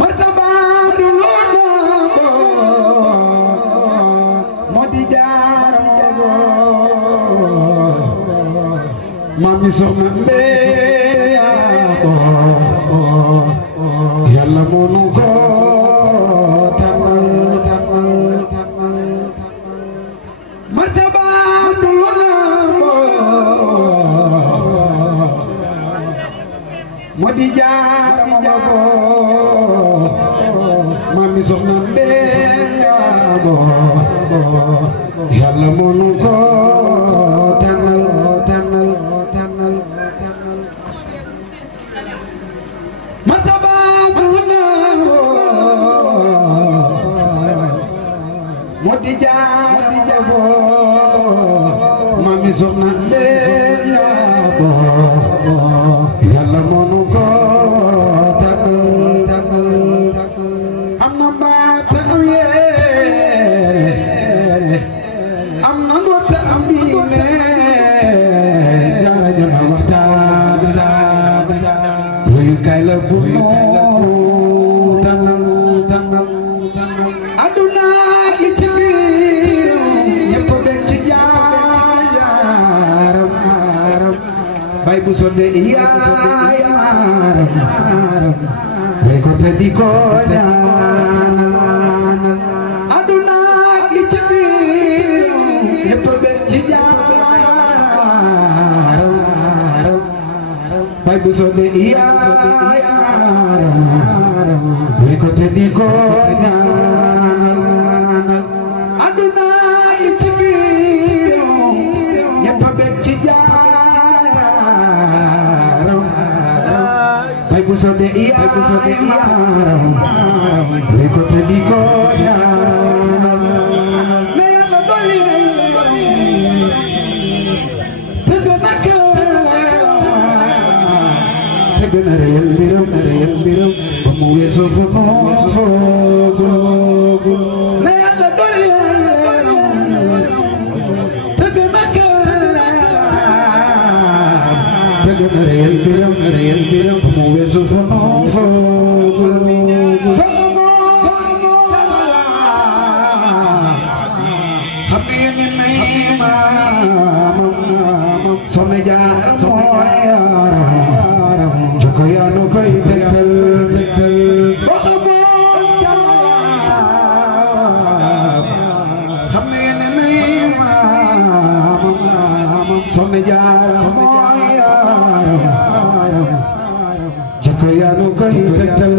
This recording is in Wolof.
martaba du loolu moo di jaar mami soxna mbee yàlla moo nu ko tànnal martaba du loolu moo di jaar mami soxna mbee yàlla moo nu ko tànnal martaba moo di jaar mami soxna mbee yàlla moo nu ko tànnal am na mbaata am yee am na ngoota am diine jaara jama waxtaan wayu kay la bu noo tànnal aduna li ci biir ñëpp bekk ci jaaram bay bu sonde yaaram bay ko te di ko ñaanal aduna li ci biir ñëpp bekk ci jaaram bay bu sonde yaaram bay ko te di ko ñaanal aduna li ci biir ñëpp bekk ci jaaram bay bu sonde yaaram bay ko te di ko ñaanal na yàlla dolli te gën a te gën a réyal mbiram ba mu weesoo fu noofu na yàlla dolli te gën a réyal mbiram ba mu weesoo fu noofu xam ne may maamam soxna Jaara mooy yaaram joko yaa nu koy tegtal boo xamoon jaam xam ne may maamam soxna Jaara mooy yaaram joko yaa nu koy tegtal